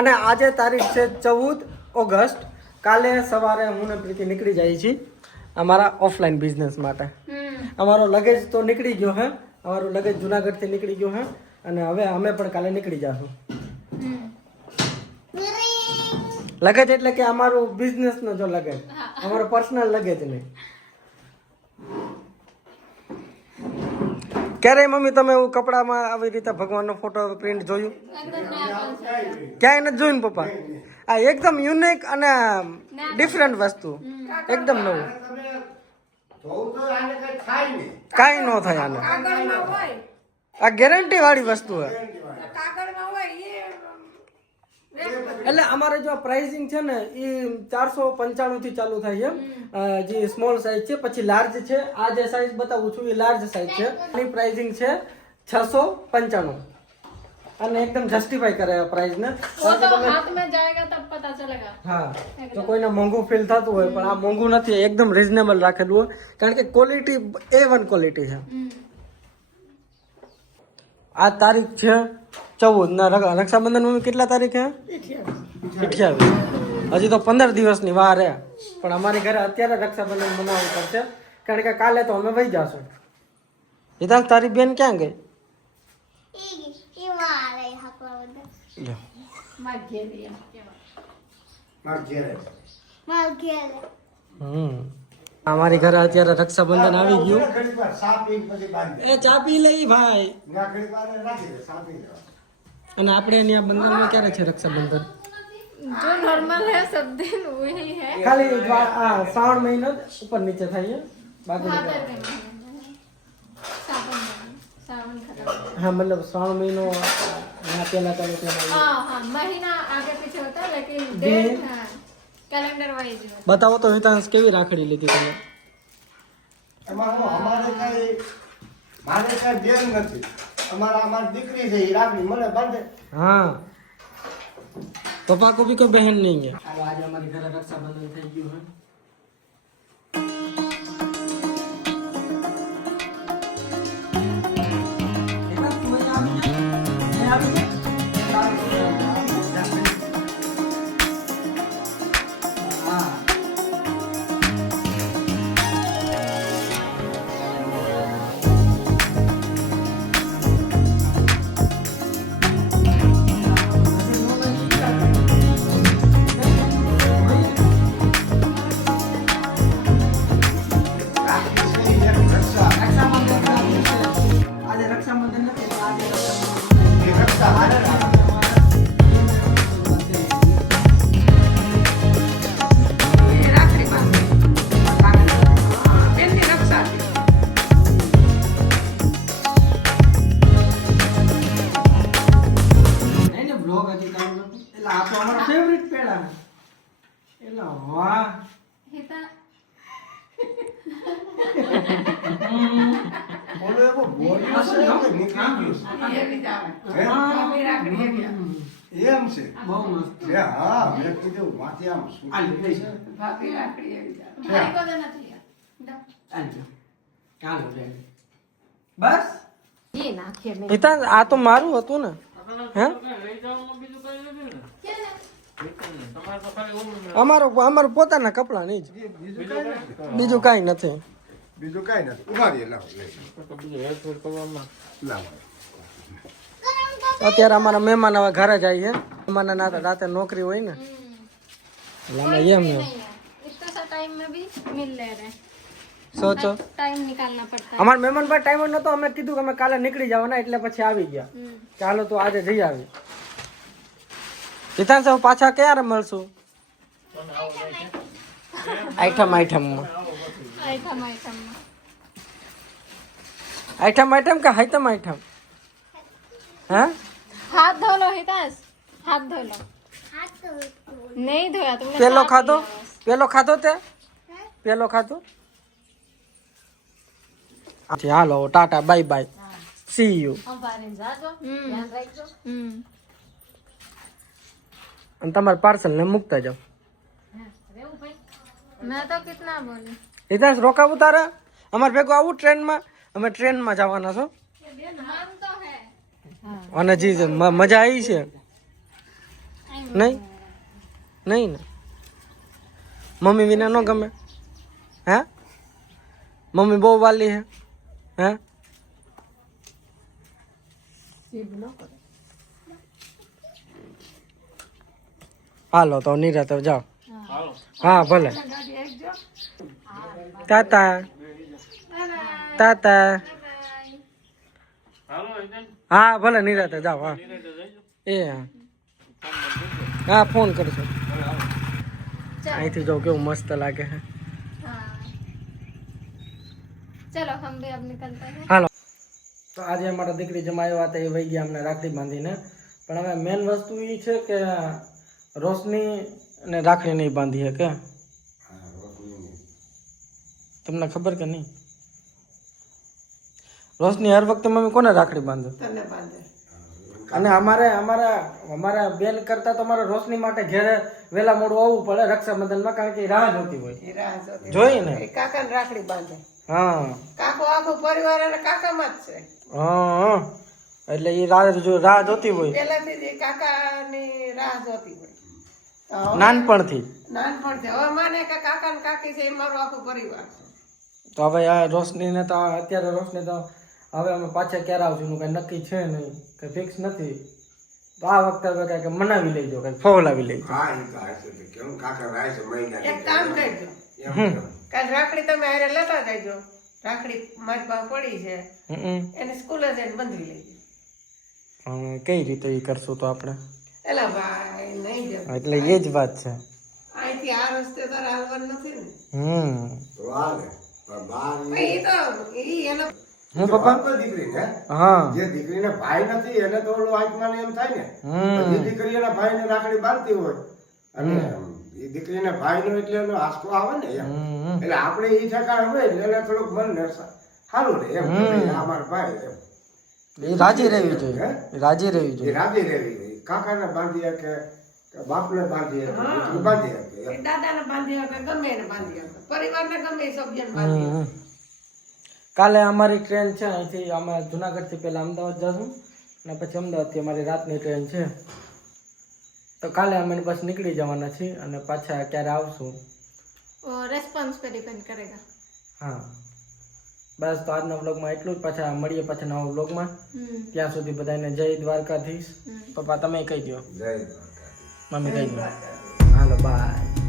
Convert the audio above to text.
અને આજે તારીખ છે 14 ઓગસ્ટ. કાલે સવારે હું ને પ્રીતિ નીકળી જાય છીએ અમારા ઓફલાઈન બિઝનેસ માટે. અમારો લગેજ તો નીકળી ગયો હે, અમારો લગેજ જુનાગઢથી નીકળી ગયો હે અને હવે અમે પણ કાલે નીકળી જાશું. લગેજ એટલે કે અમારું બિઝનેસ નો જો લગેજ, અમારો પર્સનલ લગેજ નહીં. ક્યારે મમ્મી તમે એવું કપડામાં આવી રીતે ભગવાનનો ફોટો પ્રિન્ટ જોયું? ક્યાંય નથી જોયું ને પપ્પા? આ એકદમ યુનિક અને ડિફરન્ટ વસ્તુ, એકદમ નવું. કાંઈ ન થાય આને, આ ગેરંટી વાળી વસ્તુ છે. એટલે અમારે જો પ્રાઇસિંગ છે ને એ 495 થી ચાલુ થાય છે, જે સ્મોલ સાઈઝ છે, પછી લાર્જ છે. આ જે સાઈઝ બતાવું છું એ લાર્જ સાઈઝ છે. એની પ્રાઇસિંગ છે 695 અને એકદમ જસ્ટિફાઈ કરે પ્રાઇસ ને. હા, તો કોઈને મોંઘું ફીલ થતું હોય પણ આ મોંઘું નથી, એકદમ રીઝનેબલ રાખેલું હોય કારણ કે ક્વોલિટી A1 ક્વોલિટી છે. આ તારીખ છે 14 ના રક્ષાબંધન કેટલા તારીખે? 28. હજી તો 15 દિવસની વાર હે, પણ અમારી ઘરે અત્યારે રક્ષાબંધન મનાવવું પડશે કારણ કે કાલે તો અમે વહી જાશું. હિતાંશ તારી બેન ક્યાં ગઈ? અમારી ઘરે અત્યારે રક્ષાબંધન આવી ગયું. એ ચા પી લઈ ભાઈ. અને આપણે અહીંયા બંધનમાં ક્યારે છે રક્ષાબંધન? जो नॉर्मल है सब दिन वही है, खाली श्रावण महीना ऊपर नीचे થાય બાકી हाँ मतलब श्रावण महीनो यहाँ पेला चालू महीना आगे पीछे होता है लेकिन डेट कैलेंडर वाइज बताओ तो हितांश केवी રાખડી લીધી તમે? અમારે કઈ બેન નથી, અમારી દીકરી છે એ રાખડી મને બાંધે. हाँ पापा को भी कोई बहन नहीं है. आज हमारे घर रक्षाबंधन થઈ ગયું है. એમ છે બહુ મસ્ત છે. હા મેં કીધું માથે આમ શું ભાભી રાખડી આવી જાય ભાઈ કોને નથી બસ હિતાંશ આ તો મારું હતું ને. હે અમારું પોતાના કપડા નહીં જ, બીજું કાંઈ નથી. બીજું કાંઈ નથી. ઉભા લાવ. અત્યારે અમારા મહેમાન હવે ઘરે જાય છે. મહેમાન રાતે નોકરી હોય ને એટલે અમે એમ સોચો અમારા મહેમાન પર ટાઈમ નતો. અમે કીધું કે અમે કાલે નીકળી જવાના એટલે પછી આવી ગયા. ચાલો તો આજે જઈ આવી. હિતાંશ પાછા ક્યારે મળશું? આઈટમ કે હાઈટમ આઈટમ? हाँ हाथ धो लो हितांश, हाथ धो लो. नहीं धोया तुमने? पेलो खाधो ते पेलो खाधो. हालो tata bye bye see you. અને તમારા પાર્સલ ને મૂકતા જાઓ. मैं तो कितना बोली. હિતાંશ રોકાવું તારે? અમારે ભેગું આવું ટ્રેનમાં? અમે ટ્રેનમાં જવાના છો. मन तो है. અને જી મજા આવી છે. નહીં નહીં ને મમ્મી વિના ન ગમે હે મમ્મી બહુ વાલી હે હે હાલો તો નિરાતે જાઓ હા ભલે તાતા તાતા હા ભલે નિરાતે જાઓ હા એ હા હા ફોન કરજો અહીંથી જો કેવું મસ્ત લાગે છે चलो हम भी अब निकलते हैं હાલો તો આજે અમારા દીકરી જમાઈ વાત એ વહી ગયા અમને રાખડી બાંધીને પણ હવે મેન વસ્તુ એ છે કે રોશની ને રાખડી નહીં બાંધી હે કે તમને ખબર કે નહીં રોશની હર વખતે મમ્મી કોને રાખડી બાંધે અને અમારા બેન કરતા તો અમારે રોશની માટે ઘેરે વેલા મોડું આવવું પડે રક્ષાબંધનમાં કારણ કે એ રાહ જોતી હોય જોઈ ને કાકા ને રાખડી બાંધે હા કાકો આખો પરિવાર અને કાકામાં જ છે હા એટલે એ રાહ જોતી હોય પેલાથી જ એ કાકાની રાહ જોતી હોય નાનપણથી નાનપણથી હવે માને કે કાકા ને કાકી છે એ મારો આખો પરિવાર છે તો હવે આ રોશનીને તો અત્યારે રોશની તો હવે અમે પાછા ક્યારે આવશું કઈ નક્કી છે નહીં કઈ ફિક્સ નથી તો આ વખતે હવે કઈક મનાવી લેજો કઈક ફોલાવી લેજો હા એ તો હશે તો કેમ કાકા રાય છે મહિના એક કામ કરજો કાલ રાખડી તમે હારે લેતા જજો રાખડી મારી પાસે પડી છે એને સ્કૂલે જઈને બંધવી લેજો કઈ રીતે એ કરશું તો આપણે એલા ભાઈ નહીં જતો એટલે એ જ વાત છે અહીંથી આ રસ્તે તારે હાલવાનું નથી ને તો હાલે પણ બાર ભાઈ એ તો ઈ એનો હું પપ્પા તો દીકરીને હા જે દીકરીને ભાઈ નથી એને તો ઓલું આત્માને એમ થાય ને બધી દીકરી એના ભાઈને રાખડી બાંધતી હોય અને એ દીકરીને ભાઈનો એટલે એનો આસ્કો આવે ને એમ એટલે આપણે એ ઠેકાણ હોય એટલે એને થોડુંક મન ને સારું રહે એમ કે ભાઈ આ મારો ભાઈ એમ એ રાજી રહેવી જોઈએ રાજી રહેવી એ જોઈએ રાજી રહેવી જોઈએ કાકાને બાંધી શકે કે બાપને બાંધી શકે દીકરી બાંધી શકે એમ. દાદાને બાંધી શકે ગમે એને બાંધી શકે પરિવારને ગમે એ સભ્યને બાંધી શકે. કાલે અમારી ટ્રેન છે અહીંથી અમે જુનાગઢથી પહેલા અમદાવાદ જશું અને પછી અમદાવાદથી અમારી રાતની ટ્રેન છે તો કાલે અમે બસ નીકળી જવાના છીએ અને પાછા ક્યારે આવશું वो रेस्पॉन्स पे डिपेंड करेगा હા બસ તો આજના વ્લોગમાં એટલું જ પાછા મળીએ પાછા નવા વ્લોગમાં ત્યાં સુધી બધાને જય દ્વારકાધીશ પપ્પા તમે કહી દો જય દ્વારકાધીશ. મમ્મી કહી દો હાલો બાય